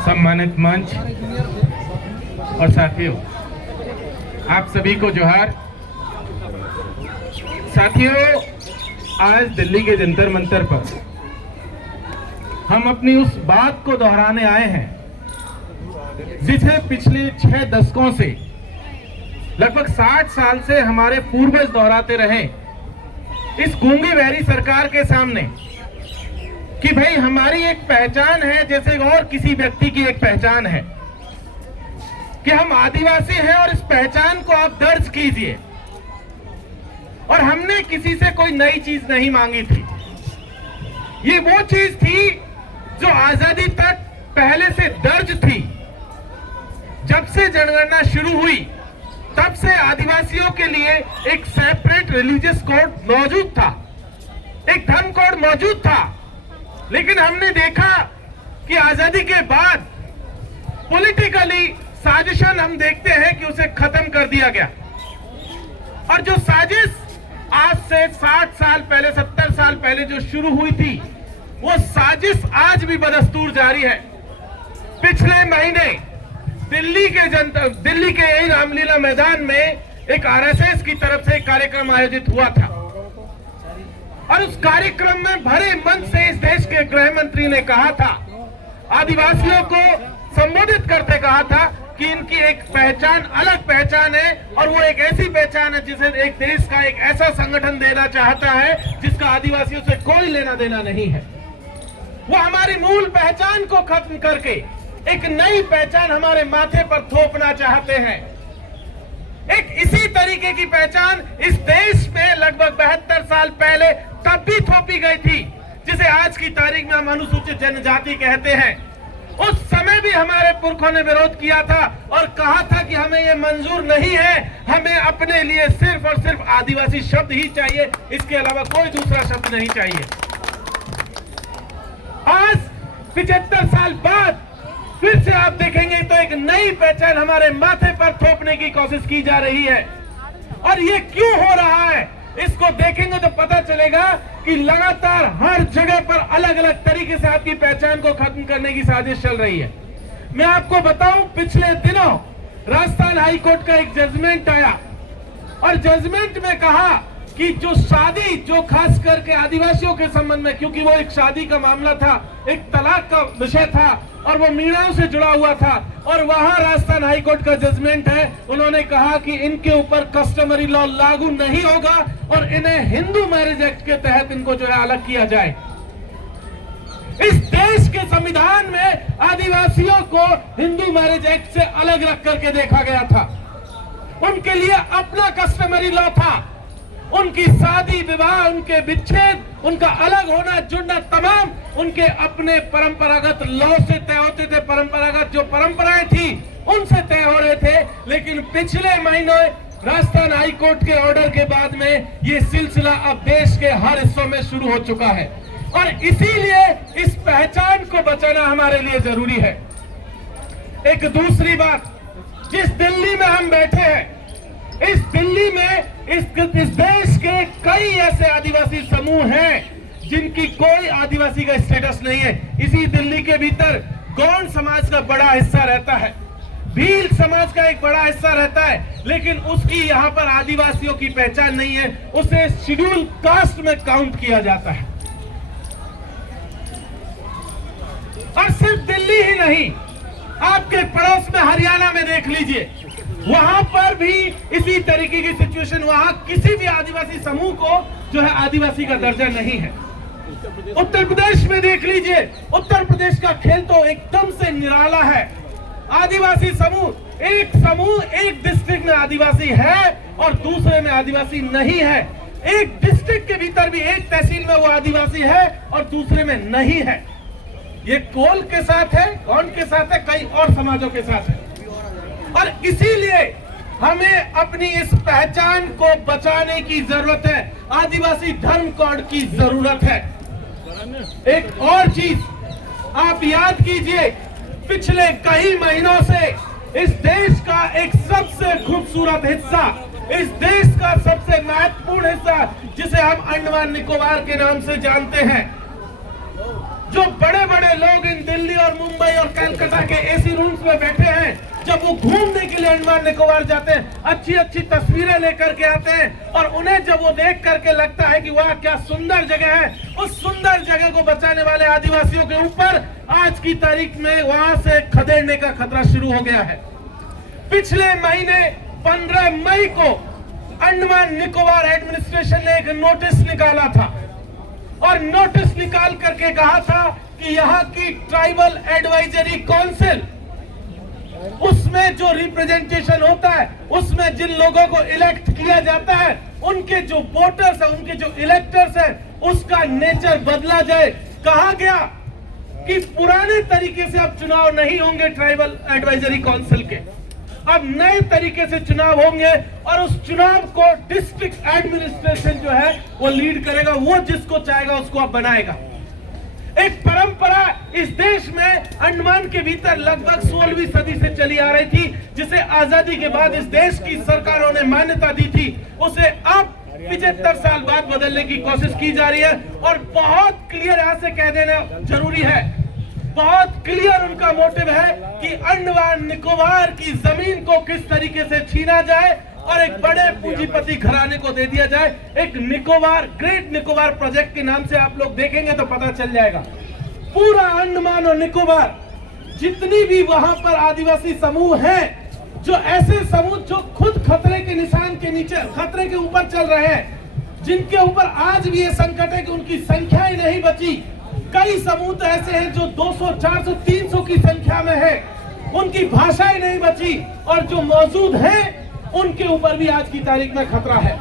सम्मानित मंच और साथियों, आप सभी को जोहार। साथियों, आज दिल्ली के जंतर मंतर पर हम अपनी उस बात को दोहराने आए हैं जिसे पिछले 6 दशकों से, लगभग 60 साल से हमारे पूर्वज दोहराते रहे इस गूंगी बहरी सरकार के सामने कि भाई हमारी एक पहचान है जैसे और किसी व्यक्ति की एक पहचान है कि हम आदिवासी हैं और इस पहचान को आप दर्ज कीजिए। और हमने किसी से कोई नई चीज नहीं मांगी थी। ये वो चीज थी जो आजादी तक पहले से दर्ज थी। जब से जनगणना शुरू हुई तब से आदिवासियों के लिए एक सेपरेट रिलीजियस कोड मौजूद था, एक धर्म कोड मौजूद था। लेकिन हमने देखा कि आजादी के बाद पॉलिटिकली साजिशन हम देखते हैं कि उसे खत्म कर दिया गया। और जो साजिश आज से 60 साल पहले, 70 साल पहले जो शुरू हुई थी, वो साजिश आज भी बदस्तूर जारी है। पिछले महीने दिल्ली के यही रामलीला मैदान में एक आरएसएस की तरफ से एक कार्यक्रम आयोजित हुआ था और उस कार्यक्रम में भरे मन से इस देश के गृह मंत्री ने कहा था, आदिवासियों को संबोधित करते कहा था कि इनकी एक पहचान, अलग पहचान है और वो एक ऐसी पहचान है जिसे एक देश का एक ऐसा संगठन देना चाहता है जिसका आदिवासियों से कोई लेना देना नहीं है। वो हमारी मूल पहचान को खत्म करके एक नई पहचान हमारे माथे पर थोपना चाहते हैं। एक इसी तरीके की पहचान इस देश में लगभग 72 साल पहले तब भी थोपी गई थी, जिसे आज की तारीख में हम अनुसूचित जनजाति कहते हैं। उस समय भी हमारे पुरखों ने विरोध किया था और कहा था कि हमें यह मंजूर नहीं है, हमें अपने लिए सिर्फ और सिर्फ आदिवासी शब्द ही चाहिए, इसके अलावा कोई दूसरा शब्द नहीं चाहिए। आज 75 साल बाद फिर से आप देखेंगे तो एक नई पहचान हमारे माथे पर थोपने की कोशिश की जा रही है। और ये क्यों हो रहा है, इसको देखेंगे तो पता चलेगा कि लगातार हर जगह पर अलग अलग तरीके से आपकी पहचान को खत्म करने की साजिश चल रही है। मैं आपको बताऊं, पिछले दिनों राजस्थान हाई कोर्ट का एक जजमेंट आया और जजमेंट में कहा कि जो शादी, जो खास करके आदिवासियों के संबंध में, क्योंकि वो एक शादी का मामला था, एक तलाक का विषय था और वो मीणाओं से जुड़ा हुआ था, और वहां राजस्थान हाई कोर्ट का जजमेंट है, उन्होंने कहा कि इनके ऊपर कस्टमरी लॉ लागू नहीं होगा और इन्हें हिंदू मैरिज एक्ट के तहत इनको जो है अलग किया जाए। इस देश के संविधान में आदिवासियों को हिंदू मैरिज एक्ट से अलग रख करके देखा गया था। उनके लिए अपना कस्टमरी लॉ था। उनकी शादी विवाह, उनके विच्छेद, उनका अलग होना जुड़ना, तमाम उनके अपने परंपरागत लॉ से तय होते थे। परंपरागत जो परंपराएं थी उनसे तय हो रहे थे। लेकिन पिछले महीने राजस्थान हाई कोर्ट के ऑर्डर के बाद में ये सिलसिला अब देश के हर हिस्सों में शुरू हो चुका है और इसीलिए इस पहचान को बचाना हमारे लिए जरूरी है। एक दूसरी बात, जिस दिल्ली में हम बैठे हैं, इस दिल्ली में इस देश के कई ऐसे आदिवासी समूह हैं जिनकी कोई आदिवासी का स्टेटस नहीं है। इसी दिल्ली के भीतर गौंड समाज का बड़ा हिस्सा रहता है, भील समाज का एक बड़ा हिस्सा रहता है, लेकिन उसकी यहाँ पर आदिवासियों की पहचान नहीं है, उसे शेड्यूल कास्ट में काउंट किया जाता है। और सिर्फ दिल्ली ही नहीं, आपके पड़ोस में हरियाणा में देख लीजिए, वहां पर भी इसी तरीके की सिचुएशन, वहां किसी भी आदिवासी समूह को जो है आदिवासी का दर्जा नहीं है। उत्तर प्रदेश में देख लीजिए, उत्तर प्रदेश का खेल तो एकदम से निराला है। आदिवासी समूह एक डिस्ट्रिक्ट में आदिवासी है और दूसरे में आदिवासी नहीं है। एक डिस्ट्रिक्ट के भीतर भी एक तहसील में वो आदिवासी है और दूसरे में नहीं है। ये कोल के साथ है, कौन के साथ है, कई और समाजों के साथ है। और इसीलिए हमें अपनी इस पहचान को बचाने की जरूरत है। आदिवासी धर्म कोड की जरूरत है। एक और चीज आप याद कीजिए, पिछले कई महीनों से इस देश का एक सबसे खूबसूरत हिस्सा, इस देश का सबसे महत्वपूर्ण हिस्सा जिसे हम अंडमान निकोबार के नाम से जानते हैं, जो बड़े बड़े लोग इन दिल्ली और मुंबई और कलकत्ता के एसी रूम्स में बैठे हैं, जब वो घूमने के लिए अंडमान निकोबार जाते हैं, अच्छी अच्छी तस्वीरें लेकर के आते हैं और उन्हें जब वो देख करके लगता है कि वाह क्या सुंदर जगह है, उस सुंदर जगह को बचाने वाले आदिवासियों के ऊपर आज की तारीख में वहां से खदेड़ने का खतरा शुरू हो गया है। पिछले महीने 15 मई को अंडमान निकोबार एडमिनिस्ट्रेशन ने एक नोटिस निकाला था और नोटिस निकाल करके कहा था कि यहाँ की ट्राइबल एडवाइजरी काउंसिल, उसमें जो रिप्रेजेंटेशन होता है, उसमें जिन लोगों को इलेक्ट किया जाता है, उनके जो वोटर्स हैं, उनके जो इलेक्टर्स हैं, उसका नेचर बदला जाए। कहा गया कि पुराने तरीके से अब चुनाव नहीं होंगे ट्राइबल एडवाइजरी काउंसिल के, अब नए तरीके से चुनाव होंगे और उस चुनाव को डिस्ट्रिक्ट एडमिनिस्ट्रेशन जो है वो लीड करेगा, वो जिसको चाहेगा उसको अब बनाएगा। एक परंपरा इस देश में अंडमान के भीतर लगभग 16वीं सदी से चली आ रही थी, जिसे आजादी के बाद इस देश की सरकारों ने मान्यता दी थी, उसे अब 75 साल बाद बदलने की कोशिश की जा रही है। और बहुत क्लियर यहां से कह देना जरूरी है, बहुत क्लियर उनका मोटिव है कि अंडमान निकोबार की जमीन को किस तरीके से छीना जाए और एक बड़े पूंजीपति घराने को दे दिया जाए। एक निकोबार, ग्रेट निकोबार प्रोजेक्ट के नाम से आप लोग देखेंगे तो पता चल जाएगा। पूरा अंडमान और निकोबार जितनी भी वहां पर आदिवासी समूह हैं, जो ऐसे समूह जो खुद खतरे के निशान के नीचे, खतरे के ऊपर चल रहे हैं, जिनके ऊपर आज भी ये संकट है कि उनकी संख्या ही नहीं बची। कई समूह तो ऐसे हैं जो 200, 400, 300 की संख्या में है, उनकी भाषा ही नहीं बची और जो मौजूद हैं उनके ऊपर भी आज की तारीख में खतरा है।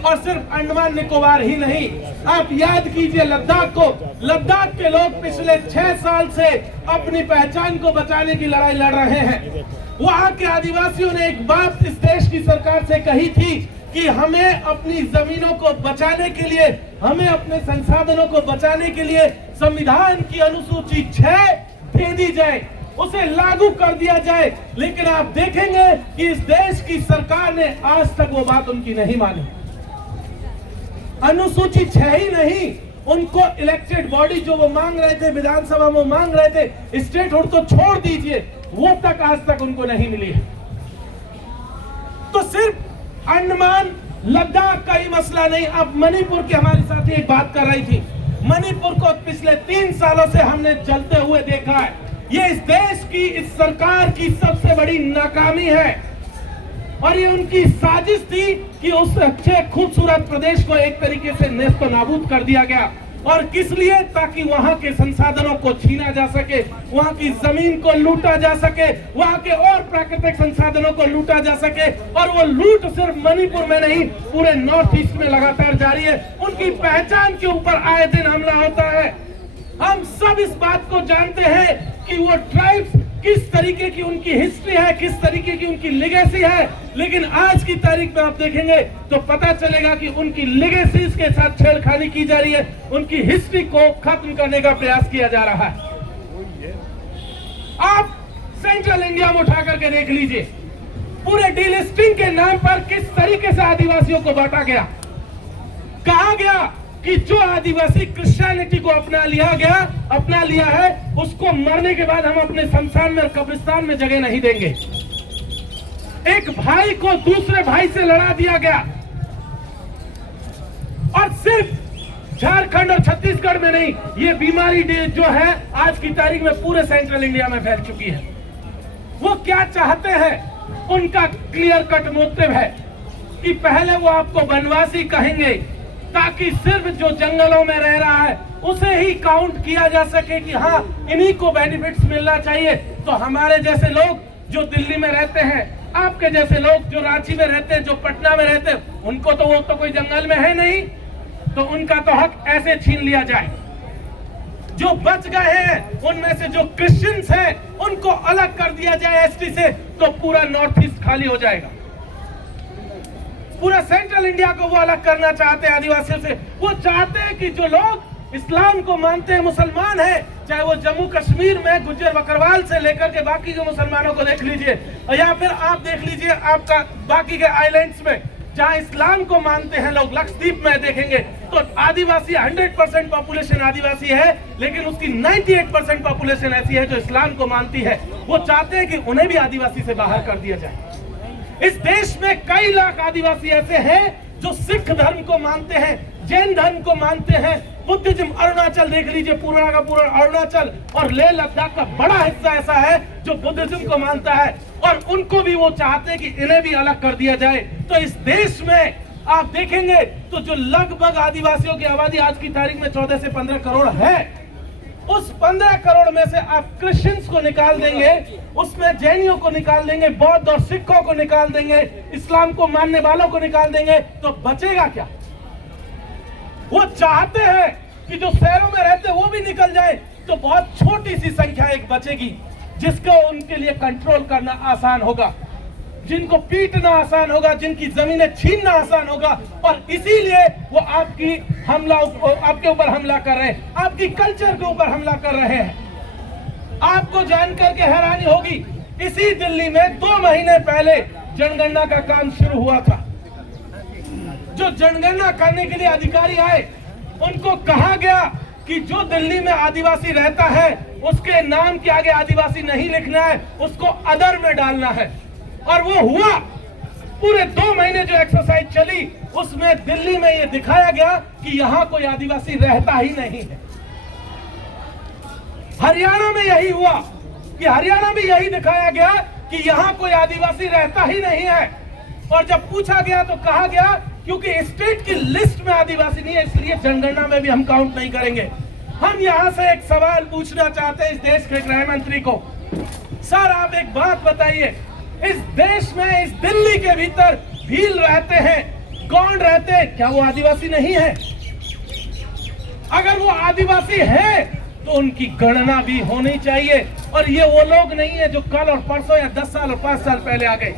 और सिर्फ अंडमान निकोबार ही नहीं, आप याद कीजिए लद्दाख को। लद्दाख के लोग पिछले 6 साल से अपनी पहचान को बचाने की लड़ाई लड़ रहे हैं। वहां के आदिवासियों ने एक बात इस देश की सरकार से कही थी कि हमें अपनी जमीनों को बचाने के लिए, हमें अपने संसाधनों को बचाने के लिए संविधान की अनुसूची 6 दे दी जाए, उसे लागू कर दिया जाए। लेकिन आप देखेंगे कि इस देश की सरकार ने आज तक वो बात उनकी नहीं मानी। अनुसूची 6 ही नहीं, उनको इलेक्टेड बॉडी जो वो मांग रहे थे, विधानसभा में मांग रहे थे, स्टेटहुड तो छोड़ दीजिए, वो तक आज तक उनको नहीं मिली है। तो सिर्फ अंडमान लद्दाख का ही मसला नहीं। अब मणिपुर की हमारे साथी एक बात कर रही थी, मणिपुर को पिछले 3 सालों से हमने चलते हुए देखा है। ये इस देश की, इस सरकार की सबसे बड़ी नाकामी है और ये उनकी साजिश थी कि उस अच्छे खूबसूरत प्रदेश को एक तरीके से नेस्त नाबूद कर दिया गया। और किस लिए? ताकि वहां के संसाधनों को छीना जा सके, वहां की जमीन को लूटा जा सके, वहां के और प्राकृतिक संसाधनों को लूटा जा सके। और वो लूट सिर्फ मणिपुर में नहीं, पूरे नॉर्थ ईस्ट में लगातार जारी है। उनकी पहचान के ऊपर आए दिन हमला होता है। हम सब इस बात को जानते हैं कि वो ट्राइब्स किस तरीके की उनकी हिस्ट्री है, किस तरीके की उनकी लेगेसी है। लेकिन आज की तारीख में आप देखेंगे तो पता चलेगा कि उनकी लेगेसीज के साथ छेड़खानी की जा रही है, उनकी हिस्ट्री को खत्म करने का प्रयास किया जा रहा है। आप सेंट्रल इंडिया में उठा करके देख लीजिए, पूरे डीलिस्टिंग के नाम पर किस तरीके से आदिवासियों को बांटा गया। कहा गया कि जो आदिवासी क्रिश्चियनिटी को अपना लिया है, उसको मरने के बाद हम अपने शमशान में और कब्रिस्तान में जगह नहीं देंगे। एक भाई को दूसरे भाई से लड़ा दिया गया। और सिर्फ झारखंड और छत्तीसगढ़ में नहीं, ये बीमारी जो है आज की तारीख में पूरे सेंट्रल इंडिया में फैल चुकी है। वो क्या चाहते हैं? उनका क्लियर कट मोटिव है कि पहले वो आपको वनवासी कहेंगे ताकि सिर्फ जो जंगलों में रह रहा है उसे ही काउंट किया जा सके कि हाँ इन्हीं को बेनिफिट्स मिलना चाहिए। तो हमारे जैसे लोग जो दिल्ली में रहते हैं, आपके जैसे लोग जो रांची में रहते हैं, जो पटना में रहते हैं, उनको तो वो तो कोई जंगल में है नहीं, तो उनका तो हक ऐसे छीन लिया जाए। जो बच गए हैं उनमें से जो क्रिश्चियंस हैं उनको अलग कर दिया जाए एसटी से, तो पूरा नॉर्थ ईस्ट खाली हो जाएगा। पूरा सेंट्रल इंडिया को वो अलग करना चाहते हैं आदिवासियों से। वो चाहते हैं कि जो लोग इस्लाम को मानते हैं, मुसलमान हैं, चाहे वो जम्मू कश्मीर में गुज्जर बकरवाल से लेकर के बाकी के मुसलमानों को देख लीजिए, या फिर आप देख लीजिए आपका बाकी के आइलैंड्स में जहां इस्लाम को मानते हैं लोग, लक्षद्वीप में देखेंगे तो आदिवासी 100% पॉपुलेशन आदिवासी है, लेकिन उसकी 98% पॉपुलेशन ऐसी है जो इस्लाम को मानती है। वो चाहते हैं कि उन्हें भी आदिवासी से बाहर कर दिया जाए। इस देश में कई लाख आदिवासी ऐसे हैं जो सिख धर्म को मानते हैं, जैन धर्म को मानते हैं, बुद्धिज्म। अरुणाचल देख लीजिए, पूरा का पूरा अरुणाचल और लेह लद्दाख का बड़ा हिस्सा ऐसा है जो बुद्धिज्म को मानता है, और उनको भी वो चाहते हैं कि इन्हें भी अलग कर दिया जाए। तो इस देश में आप देखेंगे तो जो लगभग आदिवासियों की आबादी आज की तारीख में 14 से 15 करोड़ है, उस 15 करोड़ में से आप क्रिश्चियंस को निकाल देंगे, उसमें जैनियों को निकाल देंगे, बौद्ध और सिखों को निकाल देंगे, इस्लाम को मानने वालों को निकाल देंगे, तो बचेगा क्या? वो चाहते हैं कि जो शहरों में रहते हैं वो भी निकल जाए, तो बहुत छोटी सी संख्या एक बचेगी जिसको उनके लिए कंट्रोल करना आसान होगा, जिनको पीटना आसान होगा, जिनकी जमीनें छीनना आसान होगा। और इसीलिए वो आपके ऊपर हमला कर रहे हैं, आपकी कल्चर के ऊपर हमला कर रहे हैं। आपको जानकर के हैरानी होगी, इसी दिल्ली में 2 महीने पहले जनगणना का काम शुरू हुआ था। जो जनगणना करने के लिए अधिकारी आए, उनको कहा गया कि जो दिल्ली में आदिवासी रहता है उसके नाम के आगे आदिवासी नहीं लिखना है, उसको अदर में डालना है। और वो हुआ। पूरे 2 महीने जो एक्सरसाइज चली, उसमें दिल्ली में ये दिखाया गया कि यहां कोई आदिवासी रहता ही नहीं है। हरियाणा में यही हुआ कि हरियाणा में यही दिखाया गया कि यहां कोई आदिवासी रहता ही नहीं है। और जब पूछा गया तो कहा गया क्योंकि स्टेट की लिस्ट में आदिवासी नहीं है, इसलिए जनगणना में भी हम काउंट नहीं करेंगे। हम यहां से एक सवाल पूछना चाहते हैं इस देश के गृह मंत्री को। सर, आप एक बात बताइए, इस देश में, इस दिल्ली के भीतर भील रहते हैं, गौंड रहते हैं, क्या वो आदिवासी नहीं है? अगर वो आदिवासी है तो उनकी गणना भी होनी चाहिए। और ये वो लोग नहीं है जो कल और परसों या 10 साल और 5 साल पहले आ गए।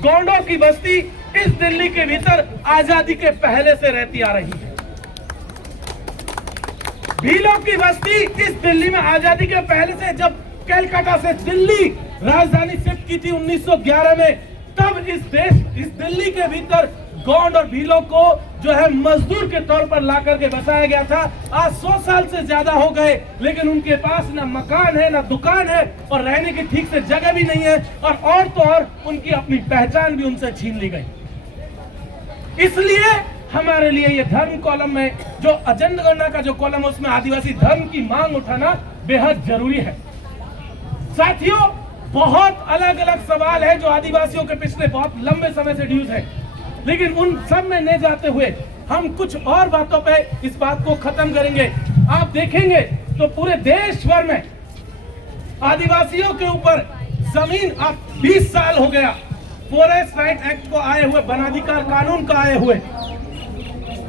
गौंडों की बस्ती इस दिल्ली के भीतर आजादी के पहले से रहती आ रही है। भीलों की बस्ती इस दिल्ली में आजादी के पहले से, जब कलकत्ता से दिल्ली राजधानी शिफ्ट की थी 1911 में, तब इस दिल्ली के भीतर गौंड और भीलों को जो है मजदूर के तौर पर ला करके बसाया गया था। आज 100 साल से ज्यादा हो गए, लेकिन उनके पास ना मकान है, ना दुकान है, और रहने की ठीक से जगह भी नहीं है। और तो और उनकी अपनी पहचान भी उनसे छीन ली गई। इसलिए हमारे लिए ये धर्म कॉलम में जो जनगणना का जो कॉलम है, उसमें आदिवासी धर्म की मांग उठाना बेहद जरूरी है। साथियों, बहुत अलग अलग सवाल है जो आदिवासियों के पिछले बहुत लंबे समय से ड्यूज है, लेकिन उन सब में नहीं जाते हुए हम कुछ और बातों पे इस बात को खत्म करेंगे। आप देखेंगे तो पूरे देश भर में आदिवासियों के ऊपर जमीन, अब 20 साल हो गया फॉरेस्ट राइट एक्ट को आए हुए, वनाधिकार कानून का आए हुए।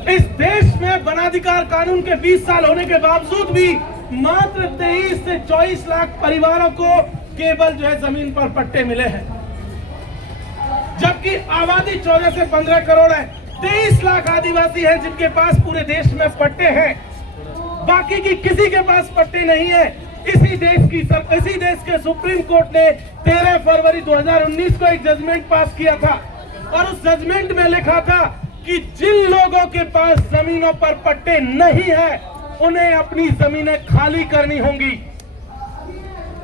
इस देश में वनाधिकार कानून के 20 साल होने के बावजूद भी मात्र 23 से 24 लाख परिवारों को केवल जो है जमीन पर पट्टे मिले हैं, जबकि आबादी 14 से 15 करोड़ है। 23 लाख आदिवासी हैं जिनके पास पूरे देश में पट्टे हैं, बाकी की किसी के पास पट्टे नहीं है। इसी देश के सुप्रीम कोर्ट ने 13 फरवरी 2019 को एक जजमेंट पास किया था, और उस जजमेंट में लिखा था कि जिन लोगों के पास जमीनों पर पट्टे नहीं है, उन्हें अपनी जमीनें खाली करनी होंगी।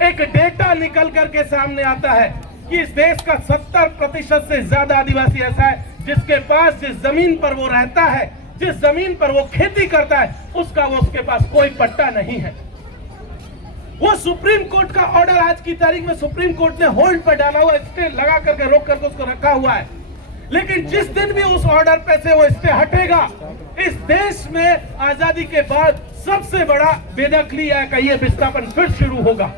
एक डेटा निकल करके सामने आता है कि इस देश का 70% से ज्यादा आदिवासी ऐसा है जिसके पास जिस जमीन पर वो रहता है, जिस जमीन पर वो खेती करता है, उसके पास कोई पट्टा नहीं है। वो सुप्रीम कोर्ट का ऑर्डर आज की तारीख में सुप्रीम कोर्ट ने होल्ड पर डाला हुआ, स्टे लगा करके रोक करके उसको रखा हुआ है। लेकिन जिस दिन भी उस ऑर्डर पे से वो स्टे हटेगा, इस देश में आजादी के बाद सबसे बड़ा बेदखली या कहिए विस्थापन फिर शुरू होगा।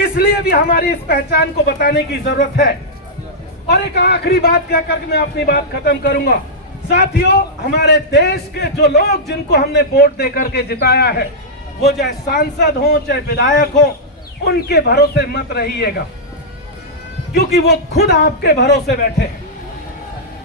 इसलिए भी हमारी इस पहचान को बताने की जरूरत है। और एक आखिरी बात कह करके मैं अपनी बात खत्म करूंगा। साथियों, हमारे देश के जो लोग जिनको हमने वोट दे करके जिताया है, वो चाहे सांसद हो चाहे विधायक हो, उनके भरोसे मत रहिएगा, क्योंकि वो खुद आपके भरोसे बैठे हैं।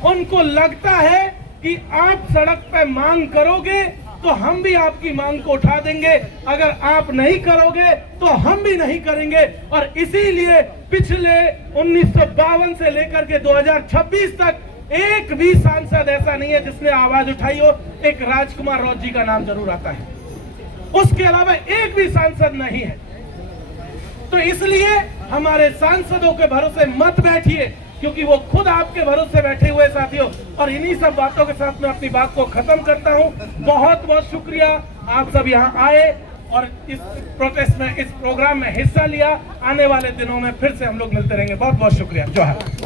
उनको लगता है कि आप सड़क पे मांग करोगे तो हम भी आपकी मांग को उठा देंगे, अगर आप नहीं करोगे तो हम भी नहीं करेंगे। और इसीलिए पिछले 1952 से लेकर के 2026 तक एक भी सांसद ऐसा नहीं है जिसने आवाज उठाई हो। एक राजकुमार रौत जी का नाम जरूर आता है, उसके अलावा एक भी सांसद नहीं है। तो इसलिए हमारे सांसदों के भरोसे मत बैठिए, क्योंकि वो खुद आपके भरोसे बैठे हुए साथियों। और इन्हीं सब बातों के साथ मैं अपनी बात को खत्म करता हूं। बहुत बहुत शुक्रिया, आप सब यहां आए और इस प्रोटेस्ट में, इस प्रोग्राम में हिस्सा लिया। आने वाले दिनों में फिर से हम लोग मिलते रहेंगे। बहुत बहुत शुक्रिया। जोहार।